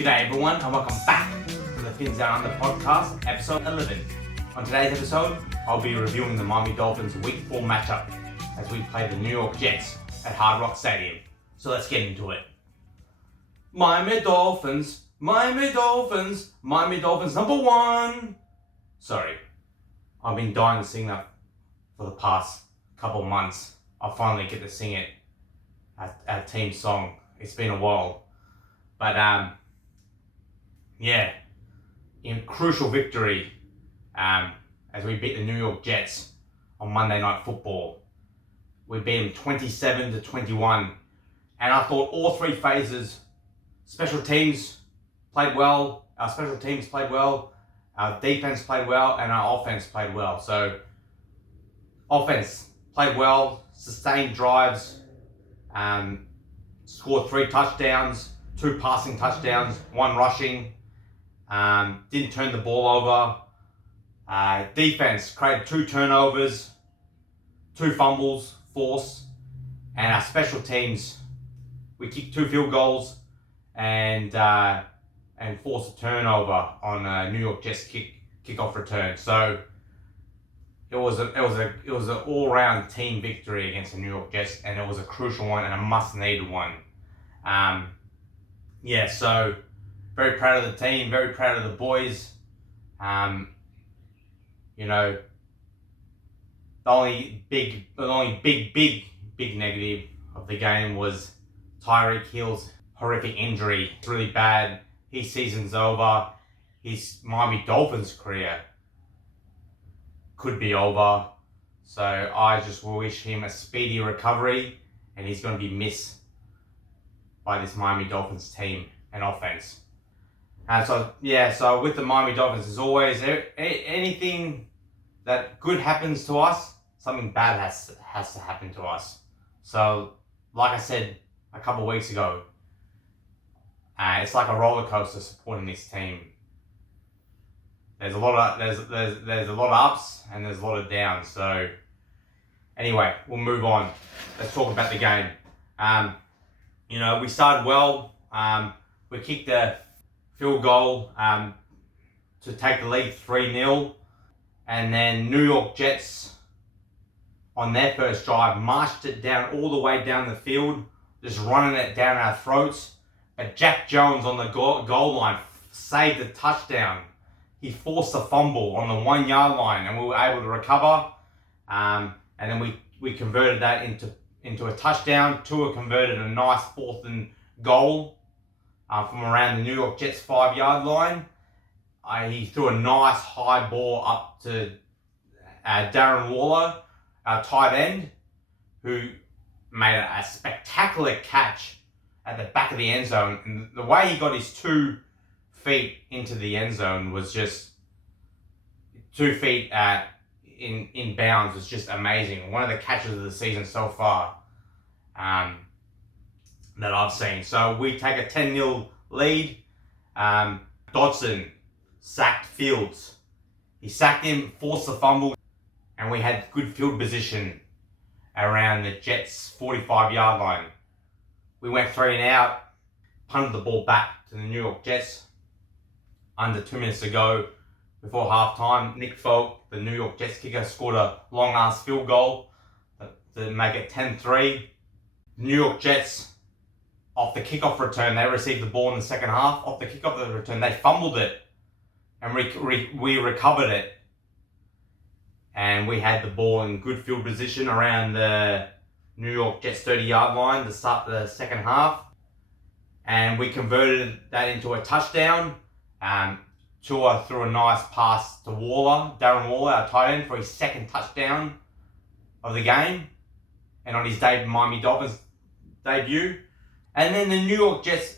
G'day everyone and welcome back to the Fins Down Under podcast, episode 11. On today's episode, I'll be reviewing the Miami Dolphins Week 4 matchup as we play the New York Jets at Hard Rock Stadium. So let's get into it. Miami Dolphins, Miami Dolphins, Miami Dolphins number one. Sorry, I've been dying to sing that for the past couple months. I finally get to sing it, our team song. It's been a while. But in crucial victory as we beat the New York Jets on Monday Night Football. We beat them 27-21, and I thought all three phases, special teams played well, our special teams played well, our defense played well, and our offense played well. So offense played well, sustained drives, scored 3 touchdowns, 2 passing touchdowns, 1 rushing, didn't turn the ball over. Defense created 2 turnovers, 2 fumbles forced, and our special teams, we kicked 2 field goals and forced a turnover on a New York Jets kickoff return. So it was an all-round team victory against the New York Jets, and it was a crucial one and a must-needed one. So very proud of the team, very proud of the boys. The only big negative of the game was Tyreek Hill's horrific injury. It's really bad. His season's over. His Miami Dolphins career could be over. So I just wish him a speedy recovery, and he's going to be missed by this Miami Dolphins team and offense. So with the Miami Dolphins, as always, anything that good happens to us, something bad has to happen to us. So, like I said a couple of weeks ago, it's like a roller coaster supporting this team. There's a lot of ups and there's a lot of downs. So, anyway, we'll move on. Let's talk about the game. We started well. We kicked a field goal to take the lead 3-0. And then New York Jets, on their first drive, marched it down all the way down the field, just running it down our throats. But Jack Jones on the goal line saved the touchdown. He forced a fumble on the 1-yard line, and we were able to recover. And then we converted that into a touchdown. Tua converted a nice 4th and goal from around the New York Jets 5-yard line. He threw a nice high ball up to Darren Waller, our tight end, who made a spectacular catch at the back of the end zone. And the way he got his 2 feet into the end zone was just 2 feet in bounds was just amazing. One of the catches of the season so far that I've seen. So we take a 10-0 lead. Dodson sacked Fields. He sacked him, forced the fumble, and we had good field position around the Jets' 45-yard line. We went 3 and out, punted the ball back to the New York Jets. Under 2 minutes to go before halftime, Nick Folk, the New York Jets kicker, scored a long-ass field goal to make it 10-3. The New York Jets, off the kickoff return, they received the ball in the second half. Off the kickoff return, they fumbled it, and we recovered it. And we had the ball in good field position around the New York Jets 30-yard line to start the second half. And we converted that into a touchdown. Tua threw a nice pass to Darren Waller, our tight end, for his 2nd touchdown of the game, and on his Miami Dolphins debut. And then the New York Jets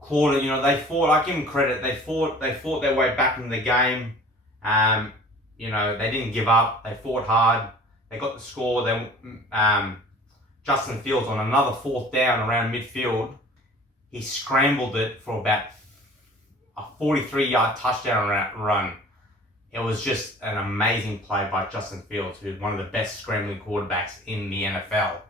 clawed it. They fought. I give them credit. They fought their way back into the game. They didn't give up. They fought hard. They got the score. Justin Fields, on another 4th down around midfield, he scrambled it for about a 43-yard touchdown run. It was just an amazing play by Justin Fields, who's one of the best scrambling quarterbacks in the NFL.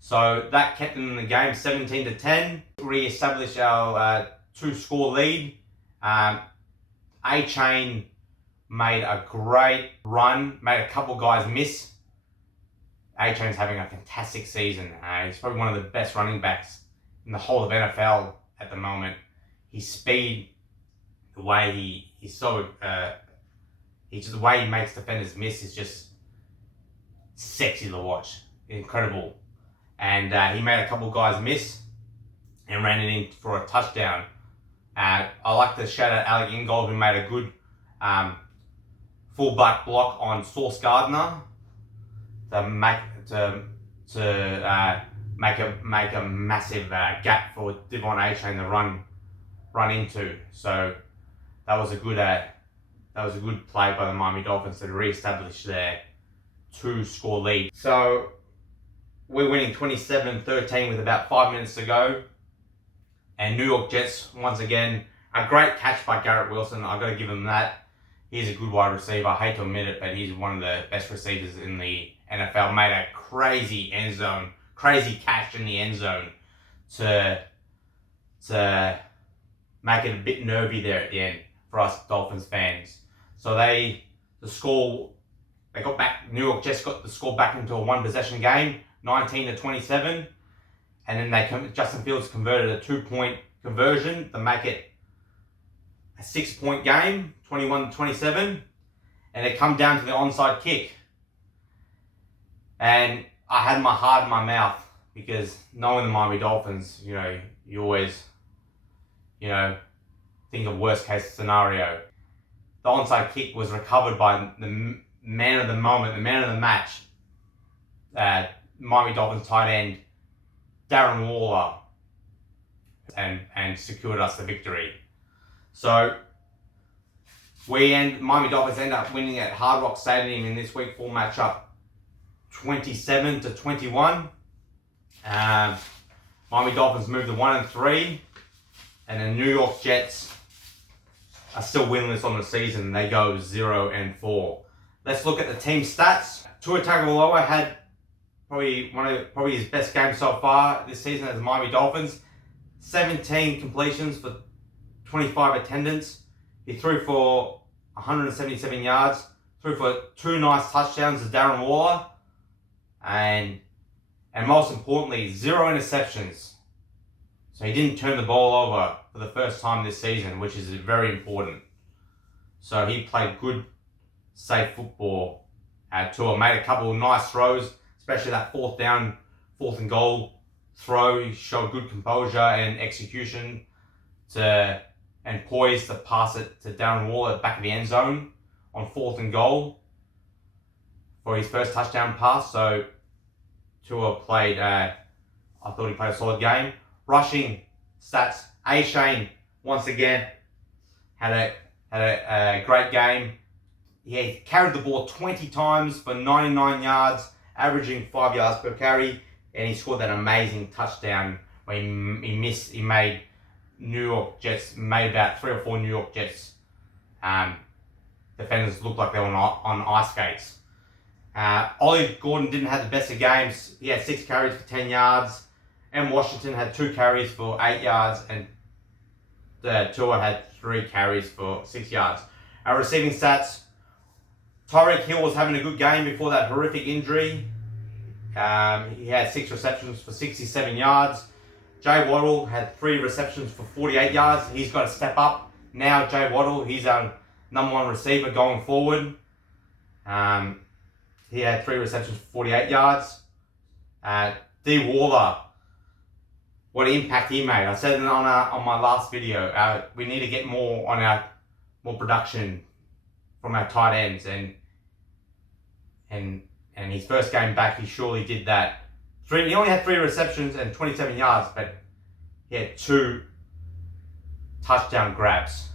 So that kept them in the game 17-10. Re-established our 2-score lead. A-Chain made a great run, made a couple guys miss. A-Chain's having a fantastic season. He's probably one of the best running backs in the whole of NFL at the moment. His speed, the way the way he makes defenders miss is just sexy to watch. Incredible. And he made a couple guys miss and ran it in for a touchdown. I like to shout out Alec Ingold, who made a good fullback block on Sauce Gardner to make a massive gap for Devon A-Chain to run into. So that was a good play by the Miami Dolphins to re-establish their 2-score lead. So we're winning 27-13 with about 5 minutes to go. And New York Jets, once again, a great catch by Garrett Wilson. I've got to give him that. He's a good wide receiver. I hate to admit it, but he's one of the best receivers in the NFL. Made a crazy catch in the end zone to make it a bit nervy there at the end for us Dolphins fans. So New York Jets got the score back into a 1-possession game, 19-27. And then Justin Fields converted a 2-point conversion to make it a 6-point game, 21-27. And it come down to the onside kick. And I had my heart in my mouth because knowing the Miami Dolphins, you always, think of worst case scenario. The onside kick was recovered by the man of the moment, the man of the match, Miami Dolphins tight end, Darren Waller, and secured us the victory. So Miami Dolphins end up winning at Hard Rock Stadium in this Week 4 matchup, 27-21. Miami Dolphins move to 1-3, and the New York Jets are still winless on the season. They go 0-4. Let's look at the team stats. Tua Tagovailoa had probably his best game so far this season as the Miami Dolphins. 17 completions for 25 attendance. He threw for 177 yards. Threw for 2 nice touchdowns to Darren Waller. And most importantly, 0 interceptions. So he didn't turn the ball over for the first time this season, which is very important. So he played good, safe football. Tua made a couple of nice throws, especially that 4th and goal throw. He showed good composure and execution and poise to pass it to Darren Waller at the back of the end zone on 4th and goal for his first touchdown pass. So Tua played, I thought he played a solid game. Rushing stats, A-Chain once again had a great game. He carried the ball 20 times for 99 yards, averaging 5 yards per carry, and he scored that amazing touchdown where he made about 3 or 4 New York Jets defenders look like they were on ice skates. Ollie Gordon didn't have the best of games. He had 6 carries for 10 yards. And Washington had 2 carries for 8 yards, and Tua had 3 carries for 6 yards. Our receiving stats, Tyreek Hill was having a good game before that horrific injury. He had 6 receptions for 67 yards. Jay Waddle had 3 receptions for 48 yards. He's got to step up. Now Jay Waddle, he's our number 1 receiver going forward. He had 3 receptions for 48 yards. D. Waller, what impact he made. I said it on my last video. We need to get more production from our tight ends, and his first game back, he surely did that. He only had 3 receptions and 27 yards, but he had 2 touchdown grabs.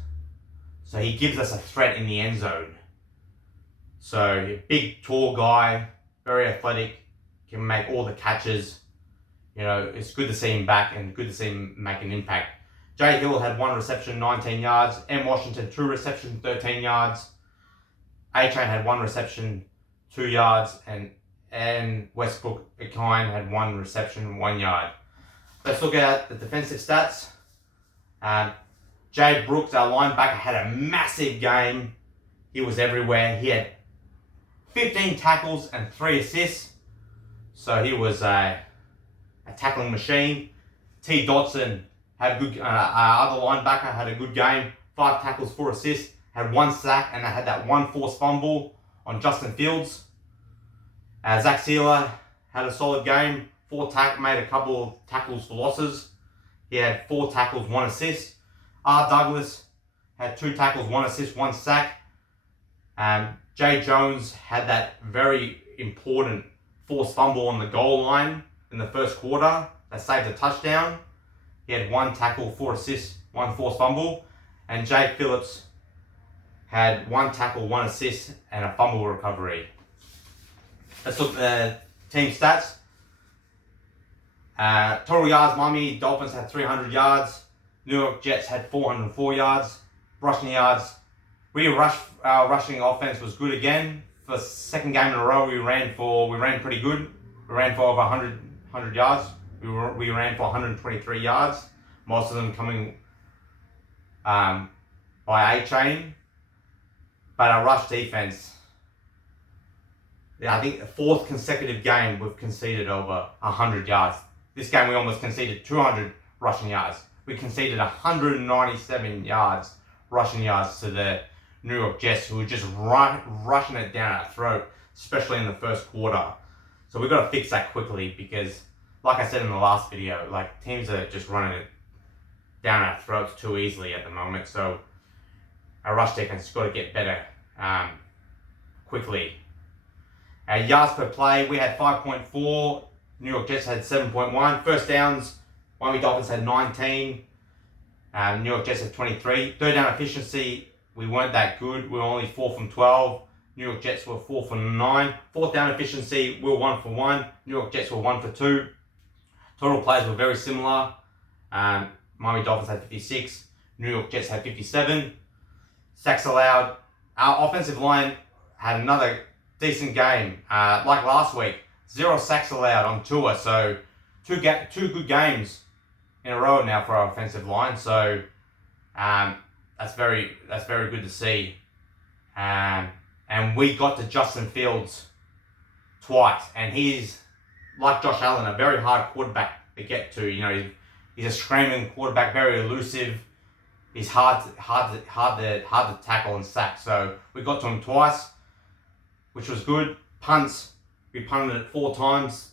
So he gives us a threat in the end zone. So a big, tall guy, very athletic, can make all the catches. It's good to see him back and good to see him make an impact. Jay Hill had 1 reception, 19 yards. M. Washington, 2 receptions, 13 yards. A-Chain had 1 reception, 2 yards. And Westbrook Ekine had 1 reception, 1 yard. Let's look at the defensive stats. Jay Brooks, our linebacker, had a massive game. He was everywhere. He had 15 tackles and 3 assists. So he was a tackling machine. T. Dotson had a good, other linebacker, had a good game. 5 tackles, 4 assists. Had 1 sack, and they had that 1 forced fumble on Justin Fields. Zach Sealer had a solid game. Made a couple of tackles for losses. He had 4 tackles, 1 assist. R. Douglas had 2 tackles, 1 assist, 1 sack. Jay Jones had that very important forced fumble on the goal line in the first quarter that saved a touchdown. He had 1 tackle, 4 assists, 1 forced fumble. And Jay Phillips had 1 tackle, 1 assist, and a fumble recovery. Let's look at the team stats. Total yards, Miami Dolphins had 300 yards. New York Jets had 404 yards. Rushing yards, our rushing offense was good again. For the second game in a row, we ran pretty good. We ran for over 100 yards. We ran for 123 yards. Most of them coming by A-Chain. But our rush defense, I think the 4th consecutive game we've conceded over 100 yards. This game we almost conceded 200 rushing yards. We conceded 197 yards, rushing yards to the New York Jets, who were just rushing it down our throat, especially in the first quarter. So we've got to fix that quickly because, like I said in the last video, like teams are just running it down our throats too easily at the moment. So our rush defense has got to get better quickly. Our yards per play, we had 5.4. New York Jets had 7.1. First downs, Miami Dolphins had 19. New York Jets had 23. Third down efficiency, we weren't that good. We were only 4 from 12. New York Jets were 4 from 9. Fourth down efficiency, we were 1 for 1. New York Jets were 1 for 2. Total plays were very similar. Miami Dolphins had 56. New York Jets had 57. Sacks allowed. Our offensive line had another decent game. Like last week, 0 sacks allowed on Tua. So two good games in a row now for our offensive line. So that's very good to see. And we got to Justin Fields twice, and he's like Josh Allen, a very hard quarterback to get to. You know, he's a screaming quarterback, very elusive. He's hard to tackle and sack. So we got to him twice, which was good. Punts, we punted it 4 times.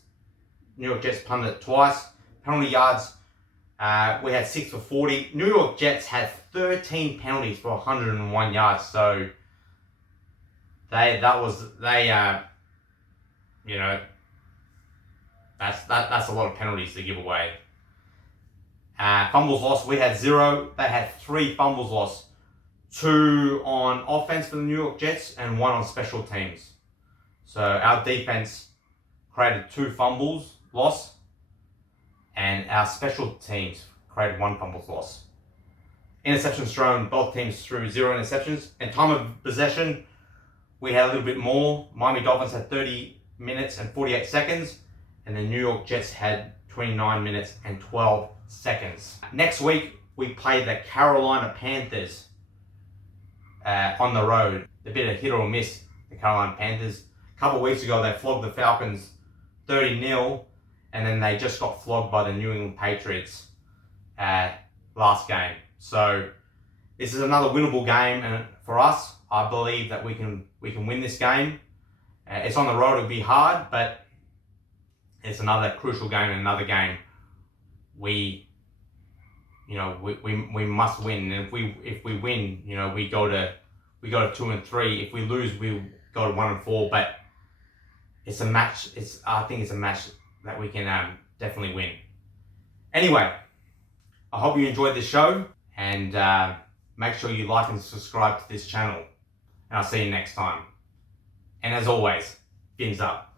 New York Jets punted it twice. Penalty yards, we had 6 for 40. New York Jets had 13 penalties for 101 yards. So that's a lot of penalties to give away. Fumbles lost, we had 0. They had 3 fumbles lost. 2 on offense for the New York Jets and 1 on special teams. So our defense created 2 fumbles lost, and our special teams created 1 fumbles lost. Interceptions thrown, both teams threw 0 interceptions. And time of possession, we had a little bit more. Miami Dolphins had 30 minutes and 48 seconds, and the New York Jets had 29 minutes and 12 seconds. Next week, we play the Carolina Panthers on the road. A bit of hit or miss, the Carolina Panthers. A couple of weeks ago, they flogged the Falcons 30-0, and then they just got flogged by the New England Patriots last game. So this is another winnable game, and for us, I believe that we can win this game. It's on the road; it'll be hard, but it's another crucial game and another game we must win. And if we win, we go to 2 and 3. If we lose, we go to 1 and 4. But it's a match. I think it's a match that we can definitely win. Anyway, I hope you enjoyed this show, and make sure you like and subscribe to this channel. And I'll see you next time. And as always, fins up.